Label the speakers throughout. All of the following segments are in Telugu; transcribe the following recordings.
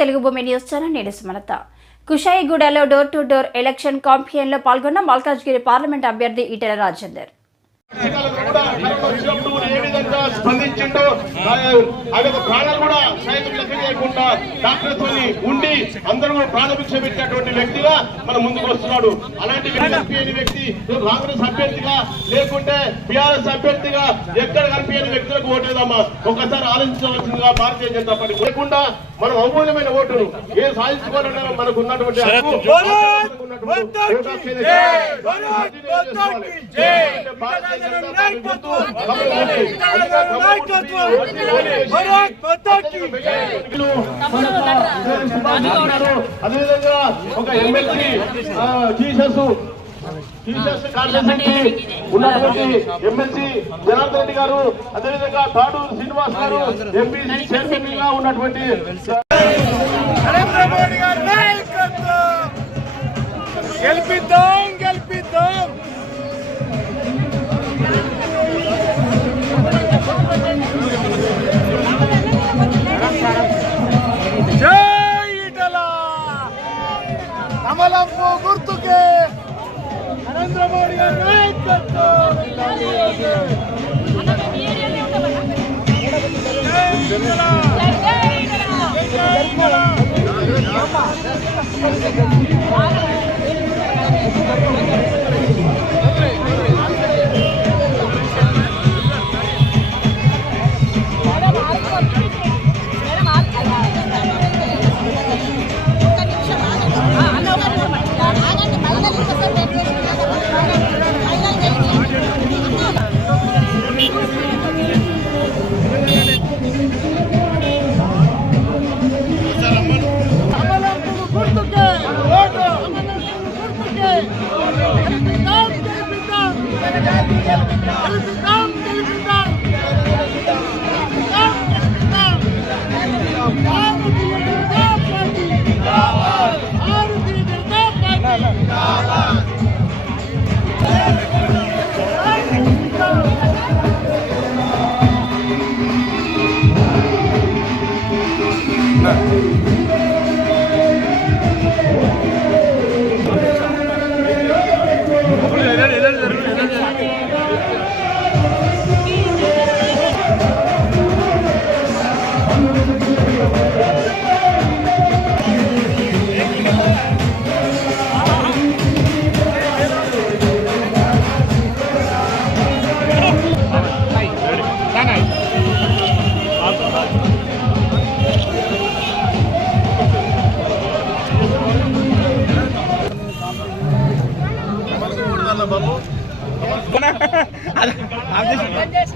Speaker 1: తెలుగు భూమి న్యూస్ ఛానల్ నేను సుమలత. కుషాయిగూడలో డోర్ టు డోర్ ఎలక్షన్ కాంపియన్లో పాల్గొన్న మల్కాజ్గిరి పార్లమెంట్ అభ్యర్థి ఈటెల రాజేందర్.
Speaker 2: ఎన్నికలకు ప్రాణాలు కూడా సైతం డాక్టర్తో ఉండి అందరూ కూడా ప్రాణభిక్ష పెట్టినటువంటి వ్యక్తిగా మన ముందుకు వస్తున్నాడు అలాంటి కనిపించని వ్యక్తి కాంగ్రెస్ అభ్యర్థిగా లేకుంటే బీఆర్ఎస్ అభ్యర్థిగా ఎక్కడ కనిపించని వ్యక్తులకు ఓటేదమ్మా ఒకసారి ఆలోచించవలసిందిగా భారతీయ జనతా పార్టీ లేకుండా మనం అమూల్యమైన ఓటును ఏ సాధించుకోవాలన్నా మనకు ఉన్నటువంటి అదేవిధంగా ఒక ఎమ్మెల్సీ జీసస్ ఉన్నటువంటి ఎమ్మెల్సీ జనార్దన్ రెడ్డి గారు అదేవిధంగా తాడు శ్రీనివాస్ గారు ఎంపీసీ చైర్మన్గా ఉన్నటువంటి
Speaker 3: Obrigado.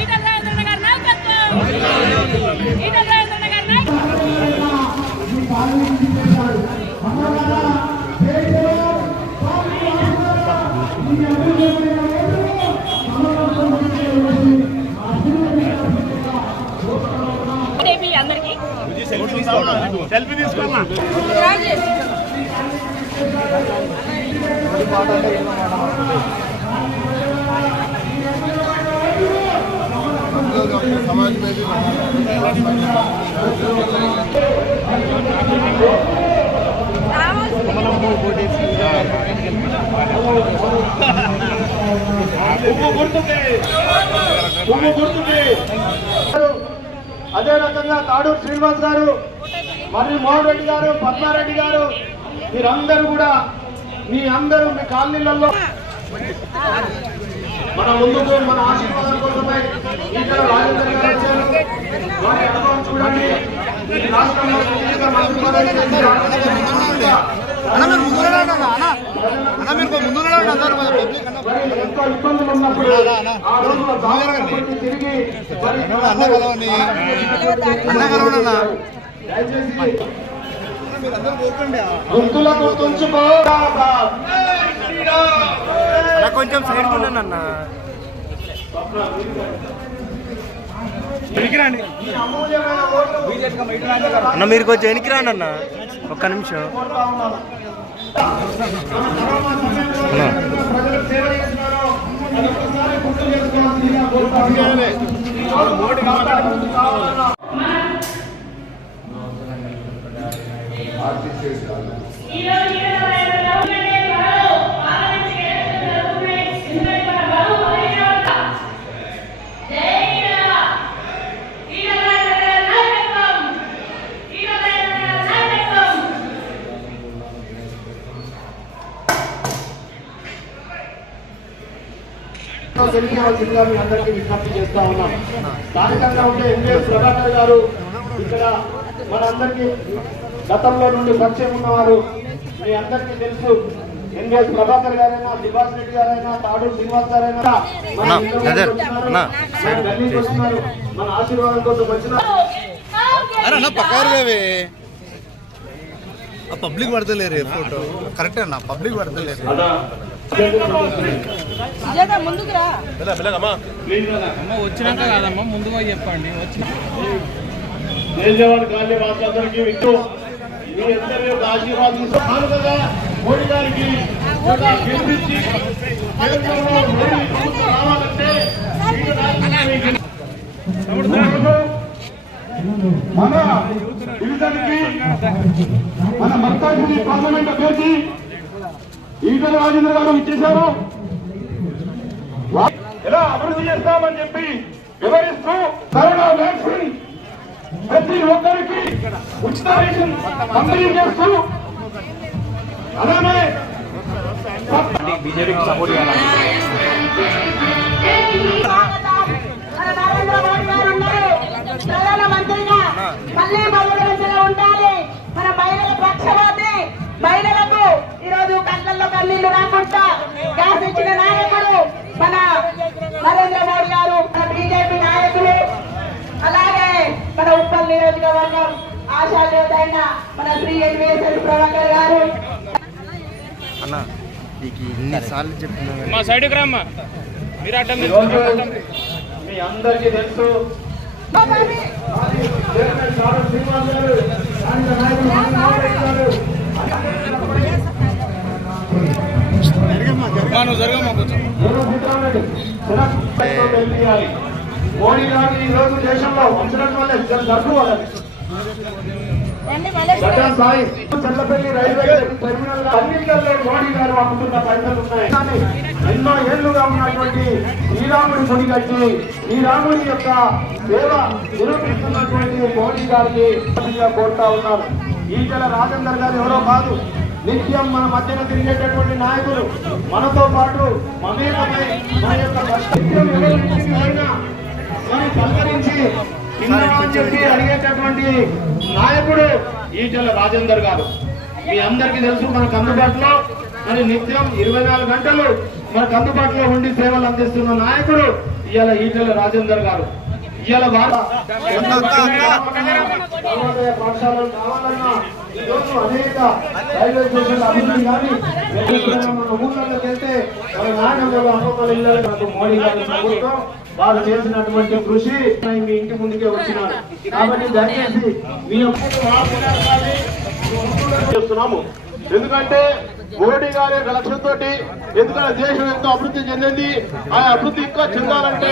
Speaker 4: ఈటల రాజేంద్ర గారి నాయకత్వం ఈటల రాజేంద్ర గారి నాయకత్వం. ఏపీ
Speaker 3: సెల్ఫీ తీసుకోమా
Speaker 2: समाज में भी పువ్వు గుర్తుకే పువ్వు గుర్తుకే అదే రకంగా తాడూరు శ్రీనివాస్ గారు మరి మోహన్ రెడ్డి గారు పద్మారెడ్డి గారు మీరందరూ కూడా మీ అందరూ మీ కాలనీలలో
Speaker 4: మన ముందుకు మన ఆశీర్వాదం కోసమై ఈటల రాజేందర్ గారు వచ్చారు వారి అనుభవం చూడండి ఈ రాష్ట్రంలో మంత్రి ఎంతో ఇబ్బందులు ఉన్నప్పుడు ఆ రోజున దాదాపు తిరిగి మరి
Speaker 5: అన్న కలవండి అన్న కలవండి
Speaker 4: గుర్తులకు తుంచుకో
Speaker 6: కొంచెం సైడ్ ఉన్నాను అన్న. అన్న మీరు కొంచెం వెనక్కి రండి అన్న. ఒక్క నిమిషం.
Speaker 4: ప్రజలకు జిల్లా మీ అందరికీ విజ్ఞప్తి చేస్తా ఉన్నాం స్థానికంగా ఉండే ఎంఎస్ ప్రభాకర్ గారు ఇక్కడ మనందరికీ గతంలో నుండి పరిచయం ఉన్నవారు మీ అందరికీ తెలుసు ఎన్ఎస్ ప్రభాకర్ గారైనా దివాస్ రెడ్డి గారైనా తాడూరు శ్రీనివాస్ గారైనా మన ఆశీర్వాదం కోసం
Speaker 5: ఆ పబ్లిక్ పడతలేరు ఫోటో. కరెక్ట్ అన్న పబ్లిక్ పడతలేరు.
Speaker 2: వచ్చినాక కాదమ్మా ముందుగా చెప్పండి వచ్చిన
Speaker 4: మీ అందరి యొక్క ఆశీర్వాదం మోడీ గారికి గెలిపించి మోడీ ప్రభుత్వం రావాలంటే మన డివిజన్కి మన మర్తాజీ పార్లమెంట్ అభ్యర్థి ఈటల రాజేంద్ర గారు ఇచ్చేశారు. ఎలా అభివృద్ధి చేస్తామని చెప్పి వివరిస్తూ కరోనా వ్యాక్సిన్ ప్రతి ఒక్కరికి ఉచిత రేషన్ పంపిణీ చేస్తూ అలానే బీజేపీకి సపోర్ట్ చేయాలి
Speaker 3: నియోజకవర్గం ఆశాజ్యోతి అయిన మన శ్రీ ఎన్వీఎస్ఎల్ ప్రభాకర్ గారు.
Speaker 6: అన్న నీకు ఇన్నిసార్లు చెప్పినా కానీ
Speaker 2: మా సైడ్కి రమ్మా. మీరు అడ్డం
Speaker 4: మీ అందరికీ తెలుసు. మోడీ గారు ఈ రోజు దేశంలో ఉంచడం వల్ల జరుపు వాళ్ళని గడ్డా సాయి చెల్లపల్లి రైల్వే టెర్మినల్ అన్నింటిలో మోడీ గారు అమ్ముతున్న పైసలు ఉన్నాయి. కానీ ఎన్నో ఏళ్ళుగా ఉన్నటువంటి శ్రీరాముడి గుడి కట్టి శ్రీరాముడి యొక్క సేవ నిరూపిస్తున్నటువంటి మోడీ గారికి కోరుతా ఉన్నారు. ఈటల రాజేందర్ గారు ఎవరో కాదు. నిత్యం మన మధ్యన తిరిగేటటువంటి నాయకులు. మనతో పాటు మమేకమై మన యొక్క నిత్యం ఎవరి ఇంటికి అని చెప్పి అడిగేటటువంటి నాయకుడు ఈటెల రాజేందర్ గారు. మీ అందరికీ తెలుసు మనకు అందుబాటులో మరి నిత్యం ఇరవై నాలుగు గంటలు మనకు అందుబాటులో ఉండి సేవలు అందిస్తున్న నాయకుడు ఇవాళ ఈటెల రాజేందర్ గారు. ఇవాళ వారు పాఠశాలలు కావాలన్నా ఈరోజు అనేక రైల్వే స్టేషన్ల అభివృద్ధి కానీ ఊళ్ళలోకి వెళ్తే మన నాయనమ్మలు అమ్మమ్మల ఇళ్ళలో మోడీ గారి ప్రభుత్వం వాళ్ళు చేసినటువంటి కృషి మీ ఇంటి ముందుకే వచ్చినారు కాబట్టి దయచేసి మీ చేస్తున్నాము. ఎందుకంటే మోడీ గారి యొక్క లక్ష్యంతో ఎందుకంటే దేశం ఎంతో అభివృద్ధి చెందింది. ఆ అభివృద్ధి ఇంకా చెందాలంటే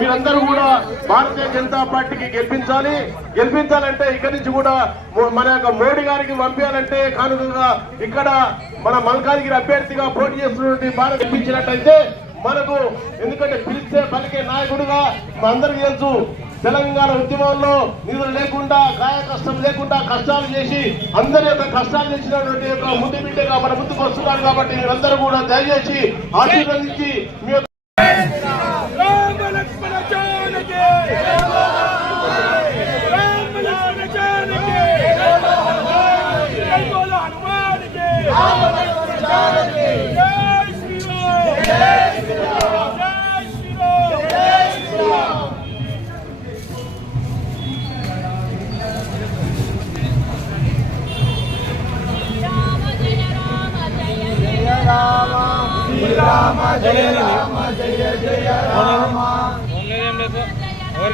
Speaker 4: మీరందరూ కూడా భారతీయ జనతా పార్టీకి గెలిపించాలి. గెలిపించాలంటే ఇక్కడి నుంచి కూడా మన యొక్క మోడీ గారికి పంపించాలంటే కానుకగా ఇక్కడ మన మల్కాజ్గిరి అభ్యర్థిగా పోటీ చేస్తున్నటువంటి భారత్ గెలిపించినట్టయితే మనకు ఎందుకంటే పిలిస్తే పలికే నాయకుడుగా మా తెలుసు తెలంగాణ ఉద్యమంలో నిధులు లేకుండా గాయ కష్టం లేకుండా కష్టాలు చేసి అందరి యొక్క కష్టాలు చేసినటువంటి యొక్క ముందు బిడ్డగా మన ముందుకు వస్తున్నారు కాబట్టి మీరందరూ కూడా దయచేసి ఆశీర్వదించి మీ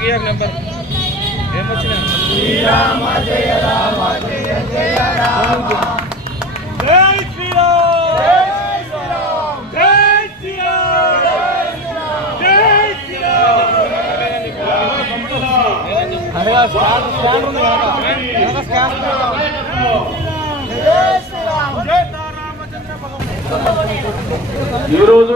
Speaker 2: ఇయ్యకు నెంబర్ ఏమొచ్చినా?
Speaker 4: ఈ రోజు